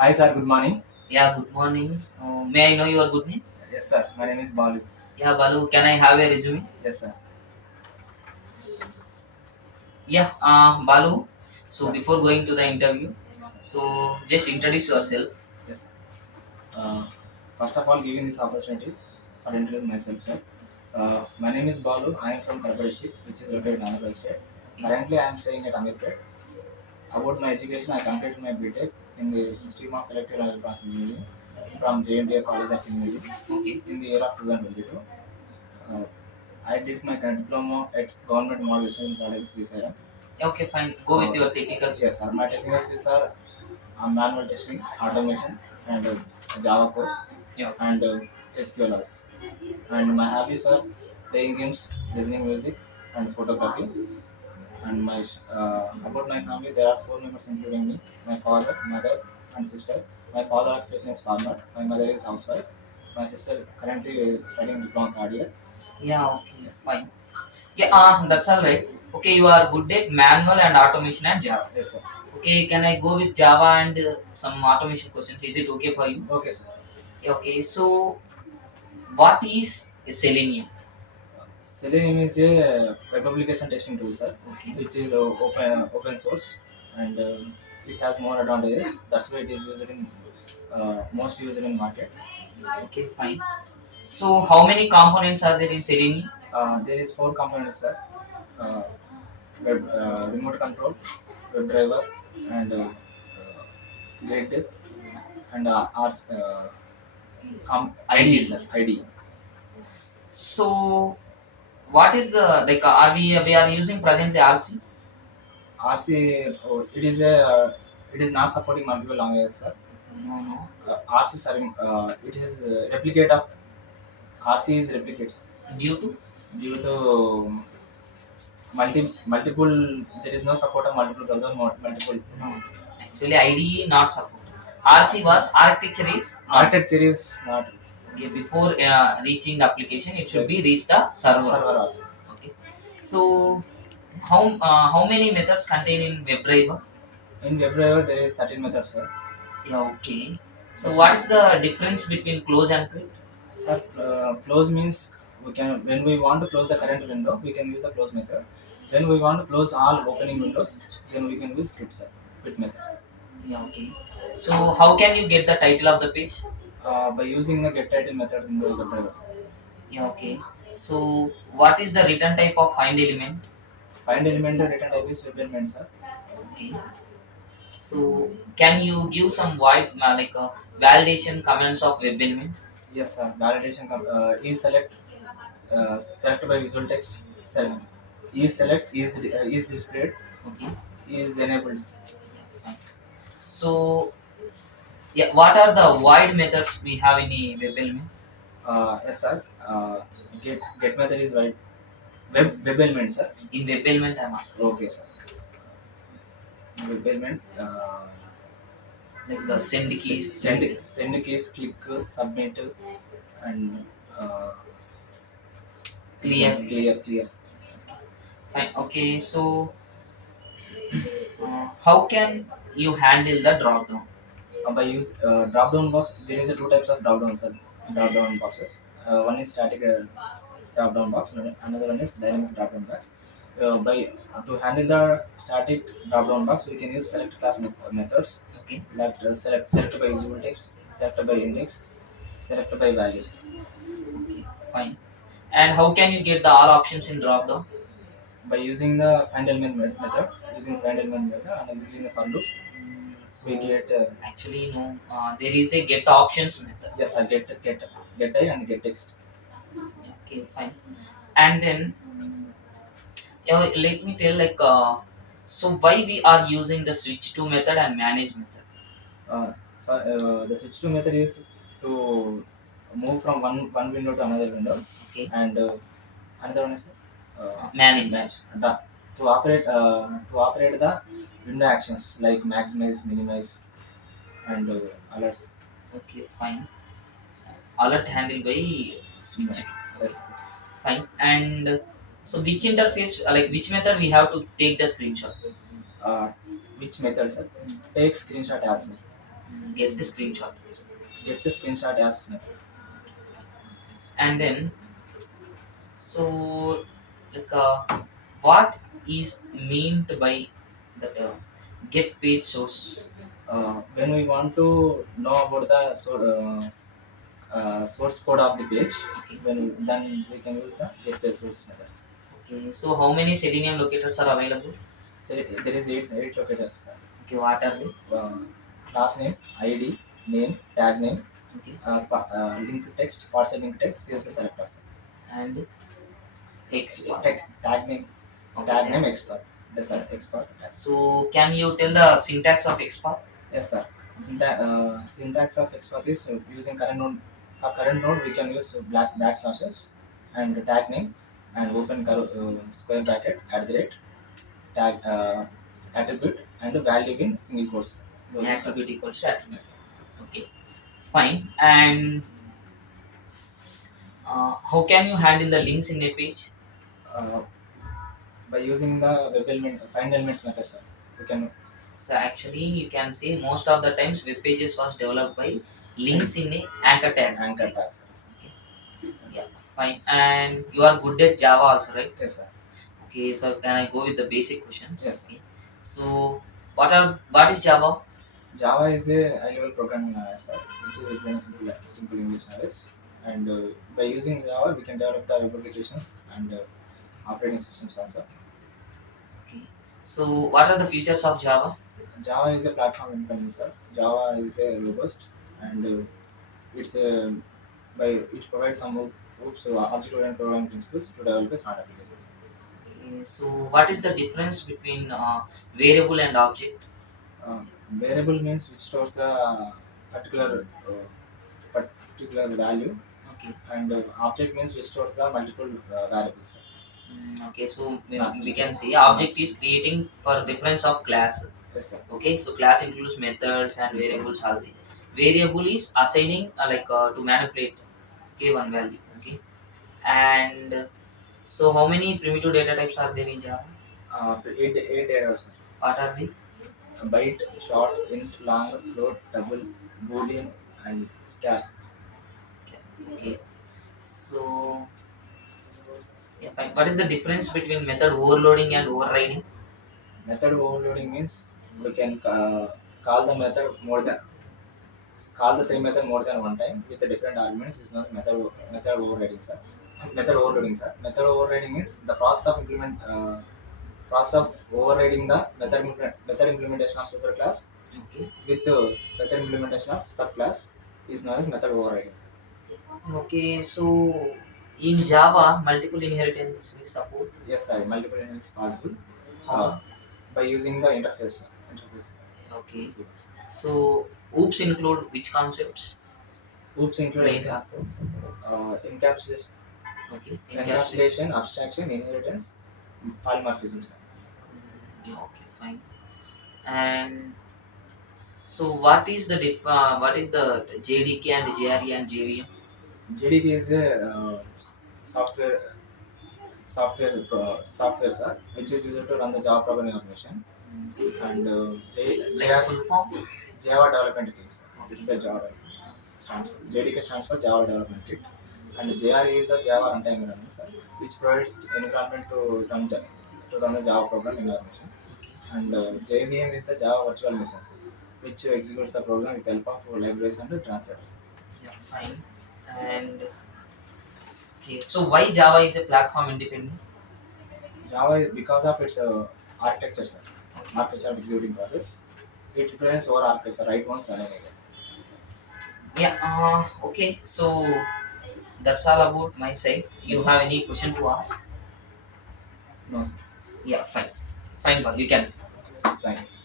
Hi sir, good morning. Yeah, good morning. May I know your good name? Yes sir, my name is Balu. Yeah, Balu, can I have a resume? Yes sir. Yeah, Balu. So Sir. before going to the interview, Yes sir. so just introduce yourself. Yes sir. Uh, First of all, giving this opportunity for introducing myself, sir. My name is Balu. I am from Karapur district, which is located in Andhra Pradesh state. Okay. Currently, I am staying at Amirpet. About my education, I completed my BTech in the stream of Electrical and Electronics Engineering from JNDA College of Engineering Okay. in the year of 2022. Uh, I did my diploma at Government Model Research College, Sri. Okay, fine. Go with your technical Yes, skills. sir. My technical skills are manual testing, automation, and Java code, Yeah. and SQL also. And my hobbies are playing games, listening music, and photography. And my about my family, there are four members including me: my father, mother, and sister. My father occupation is farmer. My mother is housewife. My sister currently studying diploma third year. Yeah, okay, Yes. fine. Yeah, that's all right. Okay, you are good at manual and automation and Java. Yes, sir. Okay, can I go with Java and some automation questions? Is it okay for you? Okay, sir. Yeah, okay, so what is Selenium? Selenium is a web application testing tool, sir. Okay. It is open source and it has more advantages. That's why it is used in most used in market. Okay, fine. So, how many components are there in Selenium? There is four components, sir. Uh, Remote control, web driver, and grid, and ID, sir. ID. So, what is the like? Are we are using presently RC? RC. It is not supporting multiple languages, sir. No, no. RC, sir, it is replicate of RC is replicates Due to due to multiple. There is no support of multiple browser multiple. no. Actually, IDE not support. RC was architecture is not. Architecture is not Okay, before reaching the application, it should like be reach the server. server also. Okay. So, how many methods contain in WebDriver? In WebDriver there is 13 methods, sir. Yeah. Okay. So, what is the difference between close and quit? Sir, close means we can when we want to close the current window, we can use the close method. When we want to close all opening windows, then we can use quit, sir. Quit method. Yeah. Okay. So, how can you get the title of the page? By using the get title method in the WebDriver, sir. Yeah, okay. So, what is the return type of find element? Find element return type is web element, sir. Okay. So, can you give some wide validation comments of web element? Yes, sir. Validation is select by visual text. Is select is displayed Okay. is enabled. Yeah, fine. So, yeah, what are the wide methods we have in a web element? Yes, sir. Get method is right. Web element, sir. In web element, I'm asking. Okay, sir. Web element. Like send keys. Send keys, click, submit, and uh, Clear. clear. Fine. Okay. So, how can you handle the drop down? By use drop down box, there is a two types of drop down, sir. Drop down boxes. One is static drop down box, and another one is dynamic drop down box. By To handle the static drop down box, we can use select class methods. Okay. Like select by usable text, select by index, select by values. Okay. Fine. And how can you get the all options in drop down? By using the find element method, and using the for loop, we So get actually no, there is a get options method. yes, I get I and get text. Okay, fine. And then yeah, let me tell so why we are using the switch to method and manage method. Uh, the switch to method is to move from one window to another window, Okay, and another one is manage. To operate the window actions like maximize, minimize, and alerts. Okay, fine. Alert handled by switch. Yes. Okay, Yes. fine. And so which interface, like which method we have to take the screenshot? Uh, which method, sir? Take screenshot as, sir. Get the screenshot. Get the screenshot as method. And then, so like what is meant by that get page source? When we want to know about the source code of the page, Okay. then we can use the get the source method. Okay. So how many Selenium locators are available? So there is eight locators. Okay. What are they? Uh, Class name, ID, name, tag name, Okay. link text, parser link text, CSS selectors. And expert. Tag name, Okay. tag name expert. Yes sir, Okay. expert. So can you tell the syntax of expert? Yes sir. Syntax of expert is using current node. For current node, we can use black backslashes and tag name and open square bracket at the rate tag attribute and value in single quotes. Those are Attribute equals to attribute. Okay. Fine. And how can you handle the links in a page? uh, by using the find elements method, sir. We can So actually, you can see most of the times web pages was developed by links in a anchor tag. anchor Right? tags. Okay. Yeah. Fine. And you are good at Java also, right? Yes, sir. Okay. So can I go with the basic questions? Yes, sir. Okay. So what is Java? Java is a high-level programming language, sir, which is written in simple English language. And by using Java, we can develop the web applications and operating systems also. Okay. So what are the features of Java? Java is a platform independent, sir. Java is a robust and it's a it provides some object-oriented programming principles to develop smart applications. Okay. So what is the difference between variable and object? Variable means which stores the particular value, Okay. and object means which stores the multiple variables. Okay, so Master. we can say object is creating for difference of class. Yes, sir. Okay, so class includes methods and variables all thing. Variable is assigning to manipulate okay one value. Okay, and so how many primitive data types are there in Java? Eight errors. What are they? Byte, short, int, long, float, double, boolean, and scarce. Okay, okay. So yeah, fine. What is the difference between method overloading and overriding? Method overloading means we can call the method more than call the same method more than one time with the different arguments is known as method overriding, sir. Method overloading, sir. Method overriding is the process of overriding the method implementation of superclass Okay. with method implementation of subclass is known as method overriding, sir. Okay, so in Java, multiple inheritance is support. Yes, sir. Multiple inheritance is possible uh, How? by using the interface. Interface. Okay. So oops include which concepts? Oops include Main part. encapsulation, Okay. encapsulation, abstraction, inheritance, polymorphism, sir. Yeah, okay, fine. And so what is the JDK and JRE and JVM? JDK is a software software, sir, which is used to run the Java programming automation, and Like full form? Java development kit, sir. Okay. It's a Java stands for JDK stands for Java development kit, and JRE is a Java runtime environment, sir, which provides environment to run the Java program in automation, Okay. and JVM is the Java virtual machine, sir, which executes the program with help of libraries and translators. Yeah, fine. And okay, so why Java is a platform independent? Java, because of its architecture, sir, Okay. architecture of executing process, it represents over architecture, right one running again. Yeah, okay, so that's all about my side. You Yes, have any question to ask? no, sir. Yeah, fine. Fine, but you can. Okay, sir. Thank you, sir.